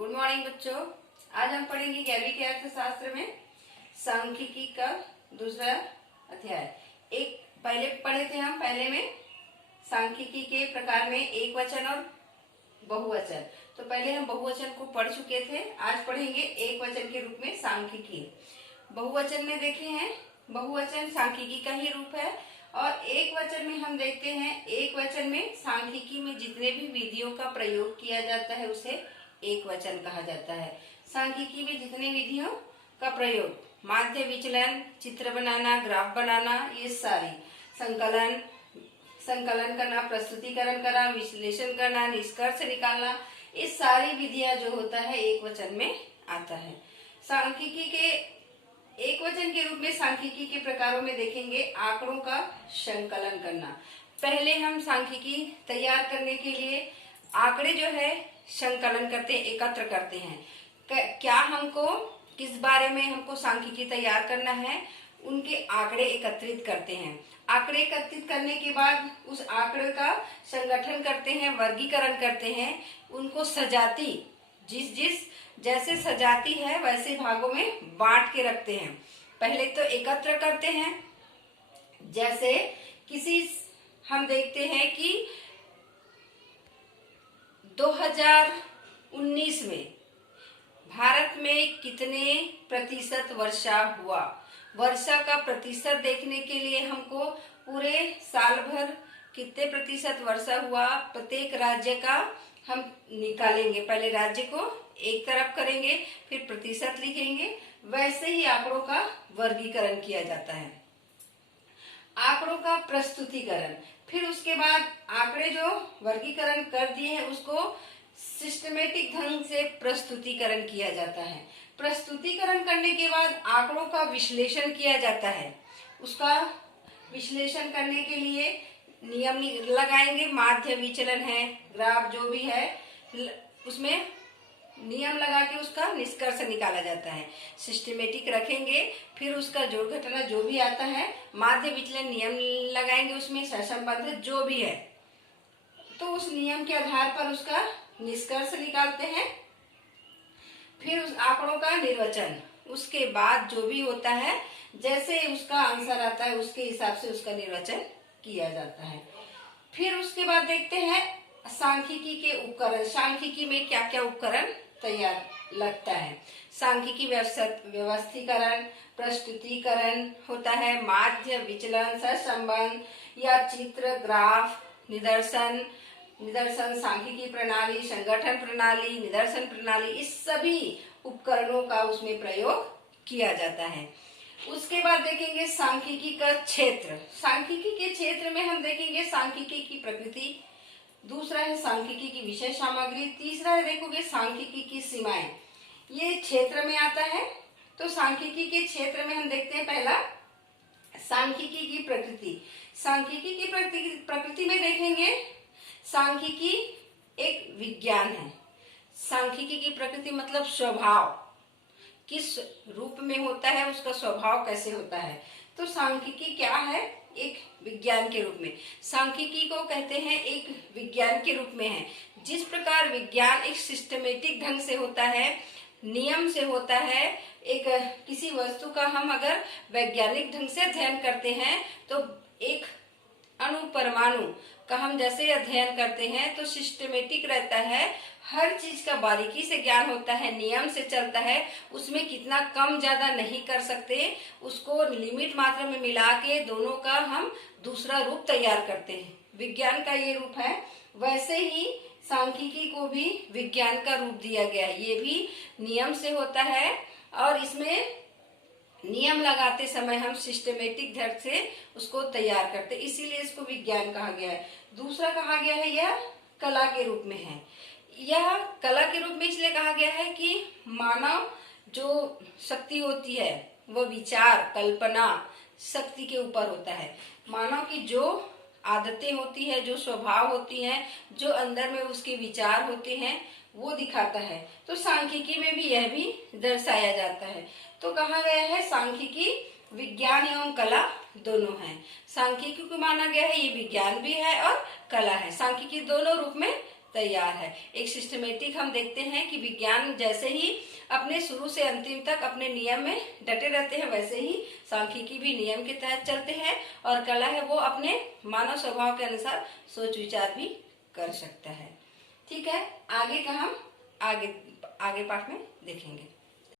Good morning बच्चों। आज हम पढ़ेंगे 11वीं के अर्थशास्त्र में सांख्यिकी का दूसरा अध्याय। एक पहले पढ़े थे हम पहले में सांख्यिकी के प्रकार में एक वचन और बहुवचन। तो पहले हम बहुवचन को पढ़ चुके थे, आज पढ़ेंगे एक वचन के रूप में सांख्यिकी। बहुवचन में देखे हैं, बहुवचन सांख्यिकी का ही रूप है। और एक वचन में हम देखते हैं, एक वचन में सांख्यिकी में जितने भी विधियों का प्रयोग किया जाता है उसे एक वचन कहा जाता है। सांख्यिकी में जितने विधियों का प्रयोग, माध्य विचलन, चित्र बनाना, ग्राफ बनाना, ये सारी संकलन करना, प्रस्तुतिकरण करना, विश्लेषण करना, निष्कर्ष निकालना, ये सारी विधियां जो होता है एक वचन में आता है। सांख्यिकी के एक वचन के रूप में सांख्यिकी के प्रकारों में देखेंगे आंकड़ों का संकलन करना। पहले हम सांख्यिकी तैयार करने के लिए आंकड़े जो है संकलन करते हैं, एकत्र करते हैं। क्या हमको किस बारे में हमको सांख्यिकी तैयार करना है, उनके आंकड़े एकत्रित करते हैं। आंकड़े एकत्रित करने के बाद उस आंकड़े का संगठन करते हैं, वर्गीकरण करते हैं, उनको सजाती जिस जैसे सजाती है वैसे भागों में बांट के रखते हैं। पहले तो एकत्र करते हैं, जैसे हम देखते हैं कि 2019 में भारत में कितने प्रतिशत वर्षा हुआ। वर्षा का प्रतिशत देखने के लिए हमको पूरे साल भर कितने प्रतिशत वर्षा हुआ प्रत्येक राज्य का हम निकालेंगे। पहले राज्य को एक तरफ करेंगे, फिर प्रतिशत लिखेंगे। वैसे ही आंकड़ों का वर्गीकरण किया जाता है। आंकड़ों का प्रस्तुतिकरण, फिर उसके बाद आंकड़े जो वर्गीकरण कर दिए हैं उसको सिस्टमेटिक ढंग से प्रस्तुतिकरण किया जाता है। प्रस्तुतिकरण करने के बाद आंकड़ों का विश्लेषण किया जाता है। उसका विश्लेषण करने के लिए नियम लगाएंगे, माध्य विचलन है, ग्राफ जो भी है, उसमें नियम लगा के उसका निष्कर्ष निकाला जाता है। सिस्टमेटिक रखेंगे, फिर उसका जोड़ घटाना जो भी आता है, माध्य विचलन नियम लगाएंगे, उसमें सहसंबंध जो भी है, तो उस नियम के आधार पर उसका निष्कर्ष निकालते हैं। फिर उस आंकड़ों का निर्वचन, उसके बाद जो भी होता है जैसे उसका आंसर आता है उसके हिसाब से उसका निर्वचन किया जाता है। फिर उसके बाद देखते हैं सांख्यिकी के उपकरण। सांख्यिकी में क्या क्या उपकरण तैयार लगता है। सांख्यिकी व्यवस्थीकरण, प्रस्तुतिकरण होता है, माध्य विचलन, सहसंबंध या चित्र, ग्राफ, निदर्शन, सांख्यिकी प्रणाली, संगठन प्रणाली, निदर्शन प्रणाली, इस सभी उपकरणों का उसमें प्रयोग किया जाता है। उसके बाद देखेंगे सांख्यिकी का क्षेत्र। सांख्यिकी के क्षेत्र में हम देखेंगे सांख्यिकी की प्रकृति, दूसरा है सांख्यिकी की विषय सामग्री, तीसरा है देखोगे सांख्यिकी की सीमाएं। ये क्षेत्र में आता है। तो सांख्यिकी के क्षेत्र में हम देखते हैं पहला सांख्यिकी की प्रकृति। सांख्यिकी की प्रकृति में देखेंगे सांख्यिकी एक विज्ञान है। सांख्यिकी की प्रकृति मतलब स्वभाव, किस रूप में होता है, उसका स्वभाव कैसे होता है। तो सांख्यिकी क्या है, एक विज्ञान के रूप में। सांख्यिकी को कहते हैं एक विज्ञान के रूप में है। जिस प्रकार विज्ञान एक सिस्टमेटिक ढंग से होता है, नियम से होता है, एक किसी वस्तु का हम अगर वैज्ञानिक ढंग से अध्ययन करते हैं तो एक अणु परमाणु का हम जैसे अध्ययन करते हैं तो सिस्टमेटिक रहता है, हर चीज का बारीकी से ज्ञान होता है, नियम से चलता है, उसमें कितना कम ज्यादा नहीं कर सकते, उसको लिमिट मात्रा में मिला के दोनों का हम दूसरा रूप तैयार करते हैं। विज्ञान का ये रूप है। वैसे ही सांख्यिकी को भी विज्ञान का रूप दिया गया है। ये भी नियम से होता है और इसमें नियम लगाते समय हम सिस्टमेटिक ढंग से उसको तैयार करते, इसीलिए इसको विज्ञान कहा गया है। दूसरा कहा गया है यह कला के रूप में है। यह कला के रूप में इसलिए कहा गया है कि मानव जो शक्ति होती है वह विचार, कल्पना शक्ति के ऊपर होता है। मानव की जो आदतें होती है, जो स्वभाव होती हैं, जो अंदर में उसके विचार होते हैं, वो दिखाता है। तो सांख्यिकी में भी यह भी दर्शाया जाता है। तो कहा गया है सांख्यिकी विज्ञान एवं कला दोनों है। सांख्यिकी को माना गया है ये विज्ञान भी है और कला है। सांख्यिकी दोनों रूप में तैयार है। एक सिस्टमेटिक हम देखते हैं कि विज्ञान जैसे ही अपने शुरू से अंतिम तक अपने नियम में डटे रहते हैं, वैसे ही सांख्यिकी भी नियम के तहत चलते हैं, और कला है वो अपने मानव स्वभाव के अनुसार सोच विचार भी कर सकता है। ठीक है, आगे का हम आगे पाठ में देखेंगे।